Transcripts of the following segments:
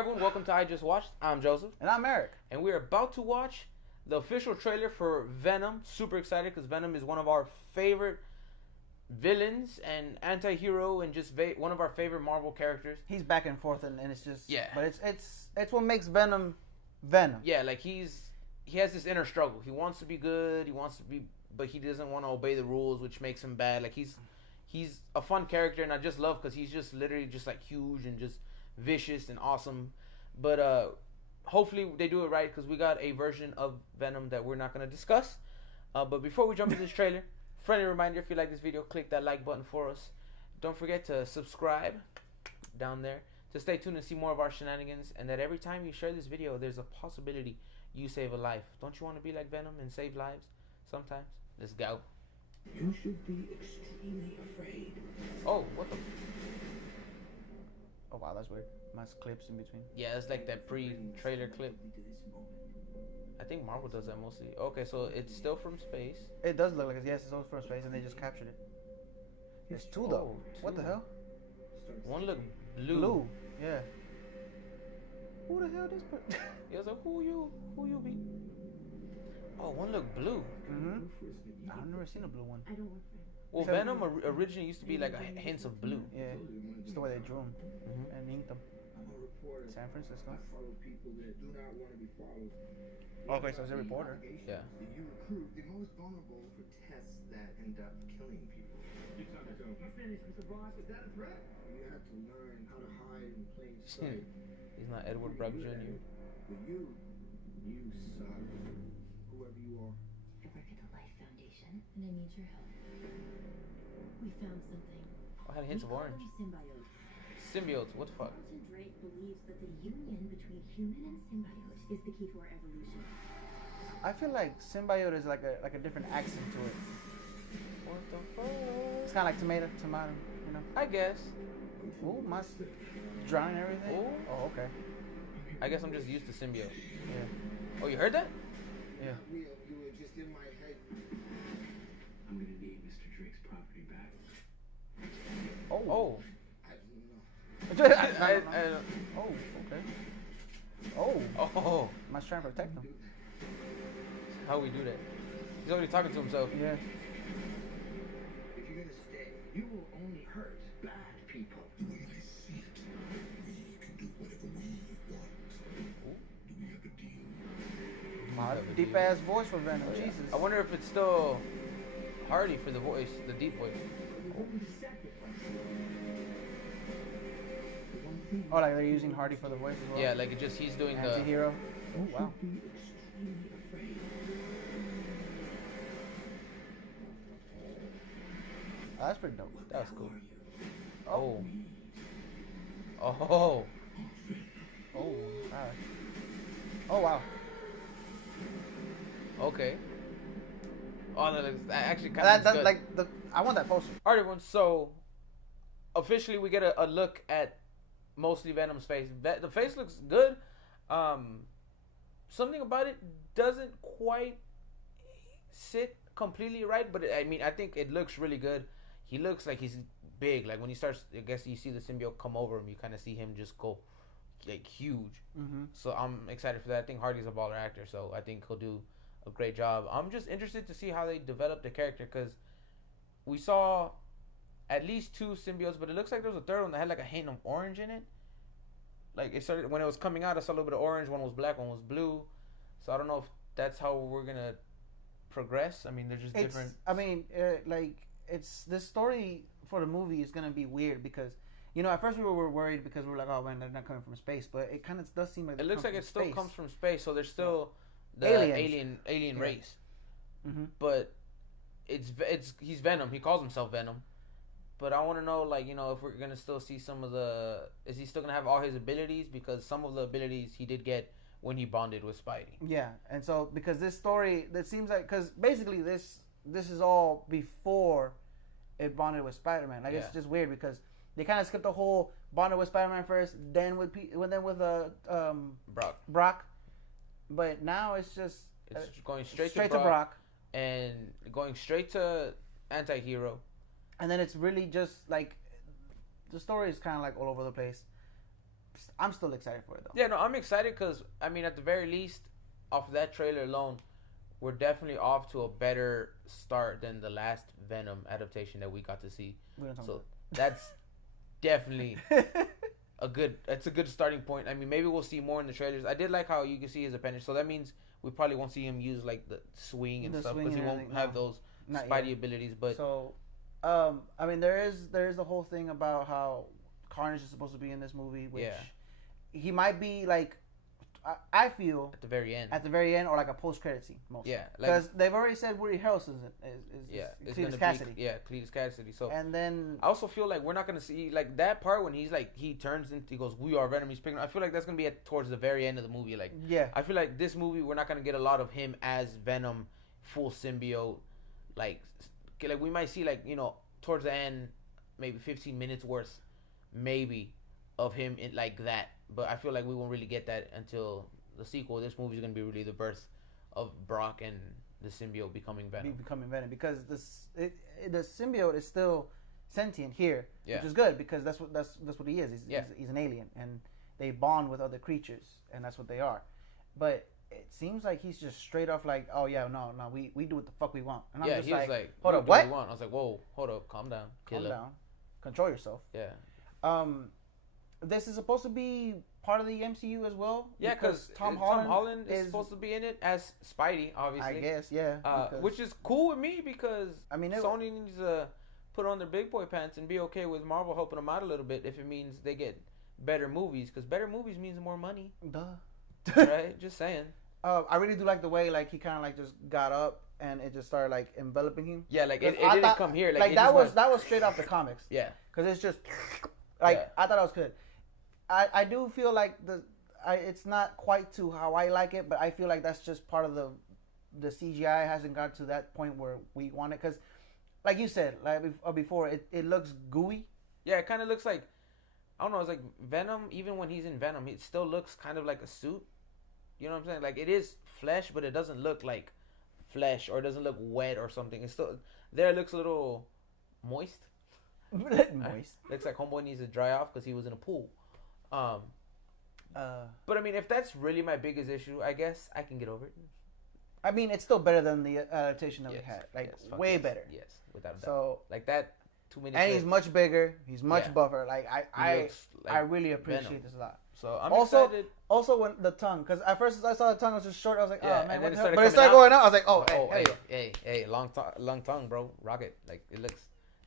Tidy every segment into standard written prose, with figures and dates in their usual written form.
Everyone, welcome to I Just Watched. I'm Joseph. And I'm Eric. And we're about to watch the official trailer for Venom. Super excited because Venom is one of our favorite villains and anti-hero and just one of our favorite Marvel characters. He's back and forth and it's just... Yeah. But it's what makes Venom, Venom. Yeah, like he has this inner struggle. He wants to be good, but he doesn't want to obey the rules, which makes him bad. Like he's a fun character, and I just love because he's just literally just like huge and just vicious and awesome. But hopefully they do it right because we got a version of Venom that we're not going to discuss. But before we jump into this trailer, friendly reminder, if you like this video, click that like button for us. Don't forget to subscribe down there to stay tuned and see more of our shenanigans, and that every time you share this video, there's a possibility you save a life. Don't you want to be like Venom and save lives sometimes? Let's go. You should be extremely afraid. Oh, what the... Oh, wow, that's weird. Nice clips in between. Yeah, it's like that pre-trailer clip. I think Marvel does that mostly. Okay, so it's still from space. It does look like it. Yes, it's all from space, and they just captured it. There's two, though. What the hell? One look blue. Blue, yeah. Who the hell this person? Yeah, so who you be? Oh, one look blue. Mm-hmm. I've never seen a blue one. I don't work for him. Well, Venom originally used to be like a hints of blue. Yeah, it's the way they drew them and inked them. I'm a reporter. San Francisco. I follow people that do not want to be followed. Okay, so he's a reporter. Yeah. You recruit the most vulnerable for tests that end up killing people. You finished, Mr. Boss? Is that a threat? You have to learn how to hide in plain sight. He's not Edward Brock Jr. But you suck. Whoever you are. I work at the Life Foundation, and I need your help. We found something. I had hints of orange. Symbiote. Symbiotes, what the fuck? Carlton Drake believes that the union between human and symbiote is the key to our evolution. I feel like symbiote is like a different accent to it. What the fuck? It's kind of like tomato, you know. I guess. Ooh, my drowning everything. Ooh. Oh, okay. I guess I'm just used to symbiote. Yeah. Oh, you heard that? Yeah. Real, you were just in my head. I'm gonna need Mr. Drake's property back. Oh. I don't know. Oh, okay. Oh. Oh. I was trying to protect him. How we do that? He's already talking to himself. Yeah. If you're gonna stay, you will only hurt bad people. When I see it, we can do whatever we want. Do we have a deal? Deep ass voice for Venom. Oh, yeah. Jesus. I wonder if it's still Hardy for the voice, the deep voice. Oh, like they're using Hardy for the voice as well. Yeah, like he's doing the. Anti-hero. Oh wow. Be extremely afraid. Oh, that's pretty dope. That was cool. Oh. Oh. Oh. Wow. Oh wow. Okay. Oh, that actually kind of good. Like I want that poster. Alright, everyone. So officially, we get a look at mostly Venom's face. The face looks good. Something about it doesn't quite sit completely right, but I mean, I think it looks really good. He looks like he's big. Like when he starts, I guess you see the symbiote come over him, you kind of see him just go like huge. So I'm excited for that. I think Hardy's a baller actor, so I think he'll do a great job. I'm just interested to see how they develop the character because we saw at least 2 symbiotes, but it looks like there was a third one that had like a hint of orange in it. Like it started when it was coming out, I saw a little bit of orange. One was black, one was blue. So I don't know if that's how we're gonna progress. I mean, they're just different. I mean, like it's the story for the movie is gonna be weird because you know at first we were worried because we were like, oh man, they're not coming from space, but it kind of does seem like it looks like it still space. comes from space. So there's still the alien race, but he's Venom. He calls himself Venom. But I want to know, like, you know, if we're going to still see some of the... Is he still going to have all his abilities? Because some of the abilities he did get when he bonded with Spidey. Yeah, and so, because this story, that seems like... Because basically, this is all before it bonded with Spider-Man. Like, it's just weird because they kind of skipped the whole bonded with Spider-Man first, then with Brock. But now it's just... It's going straight to Brock. And going straight to anti-hero. And then it's really just like the story is kind of like all over the place. I'm still excited for it though. Yeah, no, I'm excited because I mean, at the very least, off of that trailer alone, we're definitely off to a better start than the last Venom adaptation that we got to see. So that's definitely a good starting point. I mean, maybe we'll see more in the trailers. I did like how you can see his appendage, so that means we probably won't see him use like the swing and stuff because he won't have those Spidey abilities. But so, I mean, there is the whole thing about how Carnage is supposed to be in this movie, which he might be like. I feel at the very end, or like a post-credit scene, mostly. Yeah, because they've already said Woody Harrelson is Cletus Cassidy. Cletus Cassidy. So, and then I also feel like we're not gonna see like that part when he's like he turns into he goes, "We are Venom." He's picking. I feel like that's gonna be towards the very end of the movie. Like, I feel like this movie we're not gonna get a lot of him as Venom, full symbiote. Like we might see like towards the end, maybe 15 minutes worth, maybe, of him in like that. But I feel like we won't really get that until the sequel. This movie is going to be really the birth of Brock and the symbiote becoming Venom. Because the symbiote is still sentient here, which is good because that's what he is. He's an alien, and they bond with other creatures, and that's what they are. But it seems like he's just straight off like, oh yeah, no, we do what the fuck we want. And I'm just he was like, hold up, what? I was like, whoa, hold up, calm down, control yourself. Yeah. This is supposed to be part of the MCU as well. Yeah, because Tom Holland is supposed to be in it as Spidey, obviously. I guess, yeah. Which is cool with me because I mean, Sony needs to put on their big boy pants and be okay with Marvel helping them out a little bit if it means they get better movies. Because better movies means more money. Duh. Right? Just saying. I really do like the way like he kind of like just got up and it just started like enveloping him. Yeah, like it didn't come here. Like that was straight off the comics. Yeah. Because it's just like I thought it was good. I do feel like it's not quite to how I like it, but I feel like that's just part of the CGI hasn't got to that point where we want it. Because, like you said, like before, it looks gooey. Yeah, it kind of looks like, I don't know, it's like Venom, even when he's in Venom, it still looks kind of like a suit. You know what I'm saying? Like, it is flesh, but it doesn't look like flesh or it doesn't look wet or something. It's still, it looks a little moist. Looks like homeboy needs to dry off because he was in a pool. But I mean, if that's really my biggest issue, I guess I can get over it. I mean, it's still better than the adaptation that we had. Like, way better. Yes, without a doubt. So, like that 2 minutes. And he's much bigger. He's much buffer. Like, I really appreciate this a lot. So I'm excited. Also, when the tongue, because at first I saw the tongue was just short. I was like, oh man, but it started going out. I was like, oh, hey, long tongue, bro, rock it. Like it looks,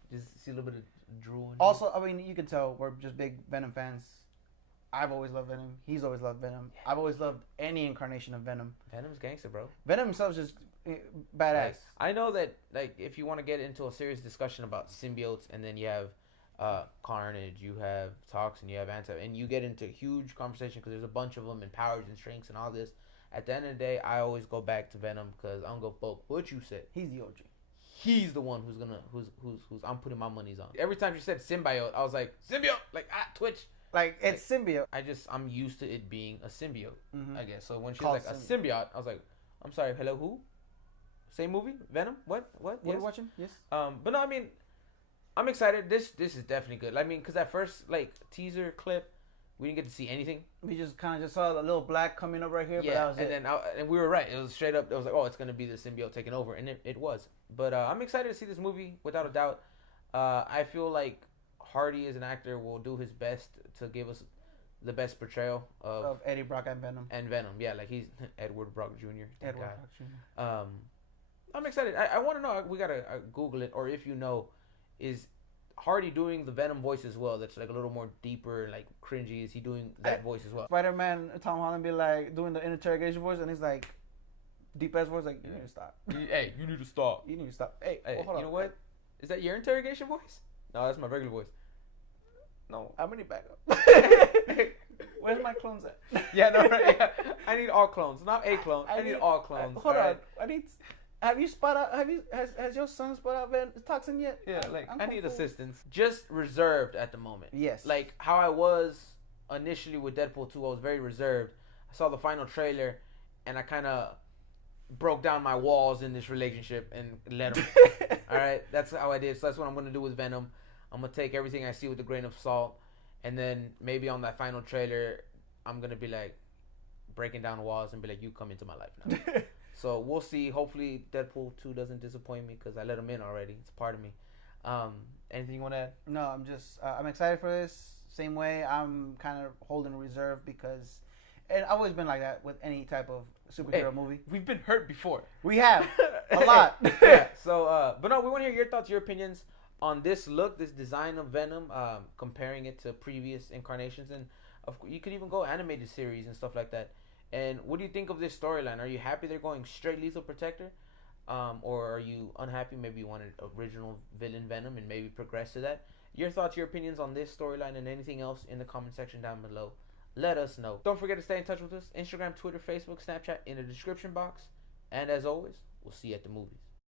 just see a little bit of drool. Also, I mean, you can tell we're just big Venom fans. I've always loved Venom. He's always loved Venom. I've always loved any incarnation of Venom. Venom's gangster, bro. Venom himself is just badass. Like, I know that, like, if you want to get into a serious discussion about symbiotes, and then you have Carnage, you have Toxin, you have and you get into huge conversation because there's a bunch of them and powers and strengths and all this. At the end of the day, I always go back to Venom because I'm gonna vote what you said. He's the OG. He's the one who's I'm putting my monies on. Every time you said symbiote, I was like symbiote, like Twitch. Like it's symbiote. I'm used to it being a symbiote, I guess. So when she's Called like a symbiote, I was like, I'm sorry, hello, who? Same movie? Venom? What? What are you watching? Yes. But no, I mean, I'm excited. This is definitely good. I mean, because that first like teaser clip, we didn't get to see anything. We just kind of just saw the little black coming up right here. Yeah, but that was and it. then we were right. It was straight up. It was like, oh, it's gonna be the symbiote taking over, and it was. But I'm excited to see this movie without a doubt. I feel like Hardy as an actor will do his best to give us the best portrayal of Eddie Brock and Venom. Yeah, like he's Edward Brock Jr. Edward Brock Jr. I'm excited. I want to know. We gotta Google it, or if you know, is Hardy doing the Venom voice as well? That's like a little more deeper, like cringy. Is he doing that voice as well? Spider-Man, Tom Holland be like doing the interrogation voice, and he's like deep ass voice, like you need to stop. Hey, you need to stop. You need to stop. Hey, hold on. You know what? Is that your interrogation voice? No, that's my regular voice. No, I'm gonna back up. Where's my clones at? Yeah, no, right. Yeah. I need all clones, not a clone. I need all clones. Hold on. I need. Have you spot out? Has your son spot out Toxin yet? Yeah, like I need assistance. Just reserved at the moment. Yes. Like how I was initially with Deadpool 2, I was very reserved. I saw the final trailer, and I kind of broke down my walls in this relationship and let him. All right, that's how I did. So that's what I'm gonna do with Venom. I'm gonna take everything I see with a grain of salt, And then maybe on that final trailer, I'm gonna be like breaking down walls and be like, "You come into my life now." So we'll see. Hopefully, Deadpool 2 doesn't disappoint me because I let him in already. It's part of me. Anything you want to add? No, I'm just I'm excited for this. Same way, I'm kind of holding reserve because, and I've always been like that with any type of superhero movie. We've been hurt before. We have a lot. Yeah. So, but no, we want to hear your thoughts, your opinions on this look, this design of Venom, comparing it to previous incarnations, and you could even go animated series and stuff like that. And what do you think of this storyline? Are you happy they're going straight Lethal Protector? Or are you unhappy? Maybe you wanted original villain Venom and maybe progress to that. Your thoughts, your opinions on this storyline and anything else in the comment section down below. Let us know. Don't forget to stay in touch with us. Instagram, Twitter, Facebook, Snapchat in the description box. And as always, we'll see you at the movies.